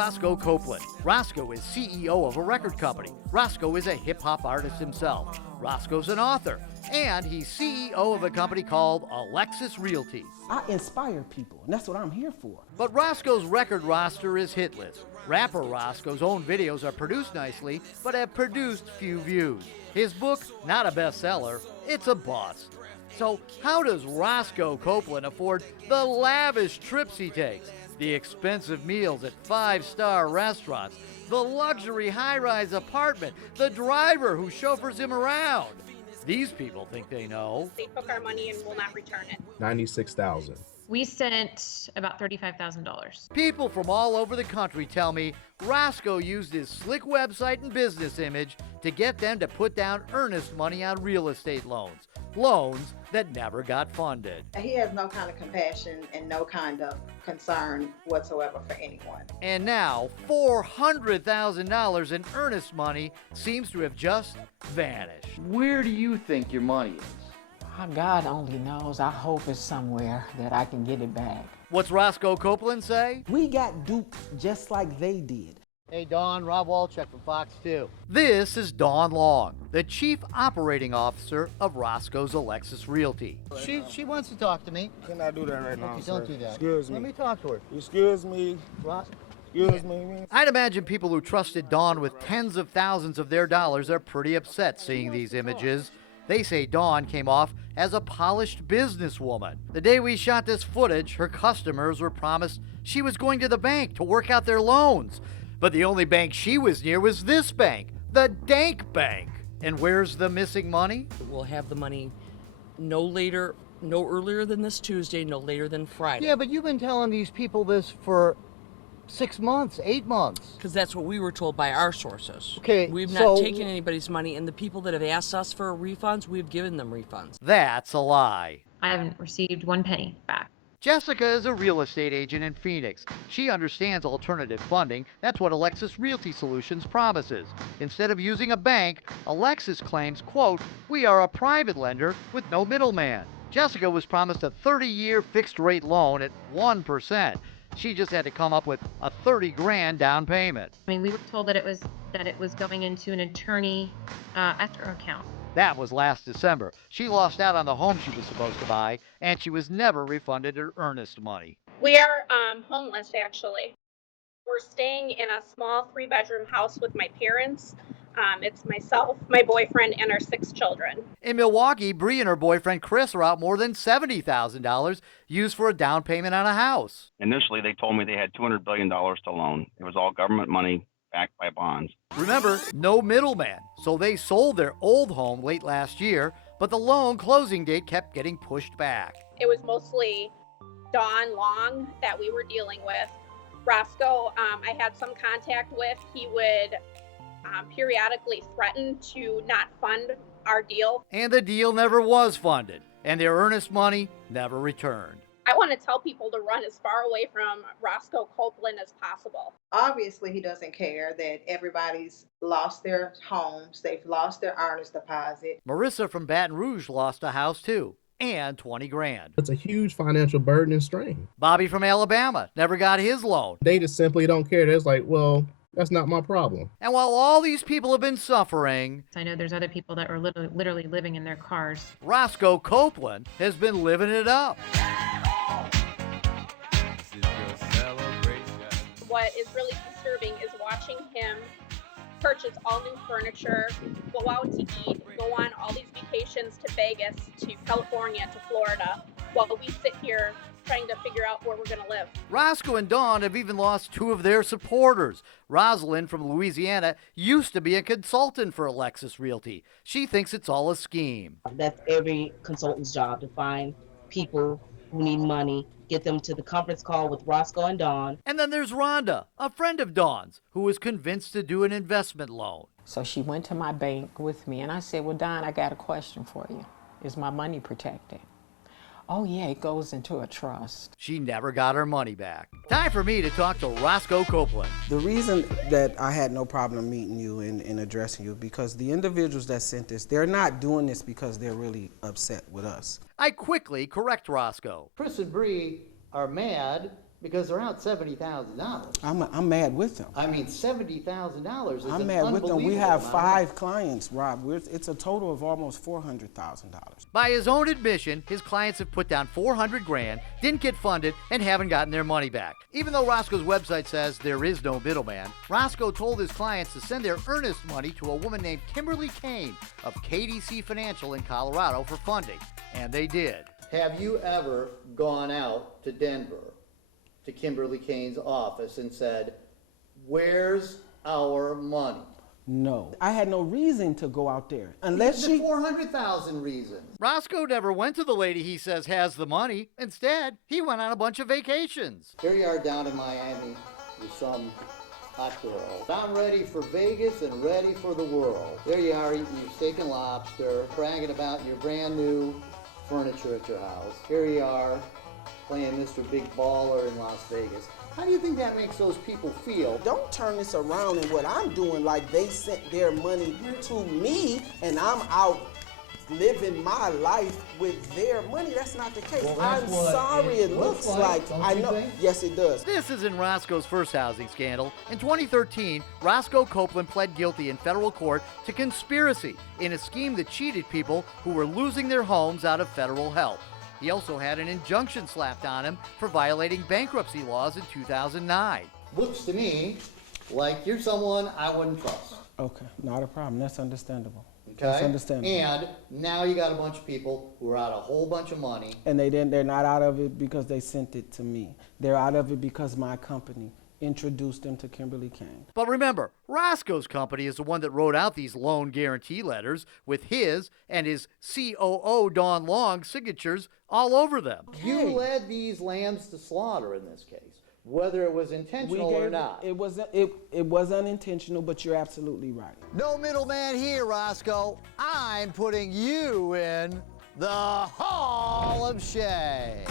Roscoe Copeland. Roscoe is CEO of a record company. Roscoe is a hip-hop artist himself. Roscoe's an author, and he's CEO of a company called Alexis Realty. I inspire people, and that's what I'm here for. But Roscoe's record roster is hitless. Rapper Roscoe's own videos are produced nicely, but have produced few views. His book, not a bestseller, it's a bust. So how does Roscoe Copeland afford the lavish trips he takes, the expensive meals at five-star restaurants, the luxury high-rise apartment, the driver who chauffeurs him around? These people think they know. They took our money and will not return it. $96,000. We sent about $35,000. People from all over the country tell me Roscoe used his slick website and business image to get them to put down earnest money on real estate loans. Loans that never got funded. He has no kind of compassion and no kind of concern whatsoever for anyone. And now, $400,000 in earnest money seems to have just vanished. Where do you think your money is? God only knows. I hope it's somewhere that I can get it back. What's Roscoe Copeland say? We got duped just like they did. Hey, Dawn, Rob Wolchek from Fox 2. This is Dawn Long, the Chief Operating Officer of Roscoe's Alexis Realty. She wants to talk to me. Can I do that right now, Okay, sir? don't do that. Excuse me. Let me talk to her. Excuse me. Excuse me. I'd imagine people who trusted Dawn with tens of thousands of their dollars are pretty upset seeing these images. They say Dawn came off as a polished businesswoman. The day we shot this footage, her customers were promised she was going to the bank to work out their loans. But the only bank she was near was this bank, the Dank Bank. And where's the missing money? We'll have the money no earlier than this Tuesday, no later than Friday. Yeah, but you've been telling these people this for 6 months, 8 months. Because that's what we were told by our sources. Okay, We've so- not taken anybody's money, and the people that have asked us for refunds, we've given them refunds. That's a lie. I haven't received one penny back. Jessica is a real estate agent in Phoenix. She understands alternative funding. That's what Alexis Realty Solutions promises. Instead of using a bank, Alexis claims, quote, "We are a private lender with no middleman." Jessica was promised a 30-year fixed-rate loan at 1%. She just had to come up with a $30,000 down payment. I mean, we were told that it was going into an attorney escrow account. That was last December. She lost out on the home she was supposed to buy, and she was never refunded her earnest money. We are homeless, actually. We're staying in a small 3-bedroom house with my parents. It's myself, my boyfriend, and our 6 children. In Milwaukee, Bree and her boyfriend Chris are out more than $70,000 used for a down payment on a house. Initially, they told me they had $200 billion to loan. It was all government money backed by bonds. Remember, no middleman, so they sold their old home late last year, but the loan closing date kept getting pushed back. It was mostly Don Long that we were dealing with. Roscoe, I had some contact with. He would periodically threaten to not fund our deal. And the deal never was funded, and their earnest money never returned. I want to tell people to run as far away from Roscoe Copeland as possible. Obviously, he doesn't care that everybody's lost their homes. They've lost their earnest deposit. Marissa from Baton Rouge lost a house too, and $20,000. It's a huge financial burden and strain. Bobby from Alabama never got his loan. They just simply don't care. They're like, well, that's not my problem. And while all these people have been suffering, I know there's other people that are literally living in their cars. Roscoe Copeland has been living it up. What is really disturbing is watching him purchase all new furniture, go out to eat, go on all these vacations to Vegas, to California, to Florida, while we sit here trying to figure out where we're going to live. Roscoe and Dawn have even lost 2 of their supporters. Rosalind from Louisiana used to be a consultant for Alexis Realty. She thinks it's all a scheme. That's every consultant's job, to find people who need money, get them to the conference call with Roscoe and Dawn. And then there's Rhonda, a friend of Dawn's, who was convinced to do an investment loan. So she went to my bank with me, and I said, well, Don, I got a question for you. Is my money protected? Oh, yeah, it goes into a trust. She never got her money back. Time for me to talk to Roscoe Copeland. The reason that I had no problem meeting you and addressing you, because the individuals that sent this, they're not doing this because they're really upset with us. I quickly correct Roscoe. Chris and Bree are mad Because they're out $70,000. I'm mad with them. I mean, $70,000 is I'm an mad with them. We unbelievable have amount. 5 clients, Rob. It's a total of almost $400,000. By his own admission, his clients have put down $400 grand, didn't get funded, and haven't gotten their money back. Even though Roscoe's website says there is no middleman, Roscoe told his clients to send their earnest money to a woman named Kimberly Kane of KDC Financial in Colorado for funding. And they did. Have you ever gone out to Denver, to Kimberly Kane's office, and said, "Where's our money"? No. I had no reason to go out there. Unless she... 400,000 reasons. Roscoe never went to the lady he says has the money. Instead, he went on a bunch of vacations. Here you are down in Miami with some hot girl. I'm ready for Vegas and ready for the world. There you are eating your steak and lobster, bragging about your brand new furniture at your house. Here you are playing Mr. Big Baller in Las Vegas. How do you think that makes those people feel? Don't turn this around in what I'm doing like they sent their money to me and I'm out living my life with their money. That's not the case. Well, I'm sorry it looks like. I know. Think? Yes, it does. This isn't Roscoe's first housing scandal. In 2013, Roscoe Copeland pled guilty in federal court to conspiracy in a scheme that cheated people who were losing their homes out of federal help. He also had an injunction slapped on him for violating bankruptcy laws in 2009. Looks to me like you're someone I wouldn't trust. Okay, not a problem. That's understandable. Okay? That's understandable. And now you got a bunch of people who are out a whole bunch of money. And they're not out of it because they sent it to me. They're out of it because my company introduced them to Kimberly Kane. But remember, Roscoe's company is the one that wrote out these loan guarantee letters with his and his COO Don Long's signatures all over them. You led these lambs to slaughter in this case, whether it was intentional or not. It was unintentional, but you're absolutely right. No middleman here, Roscoe. I'm putting you in the Hall of Shame.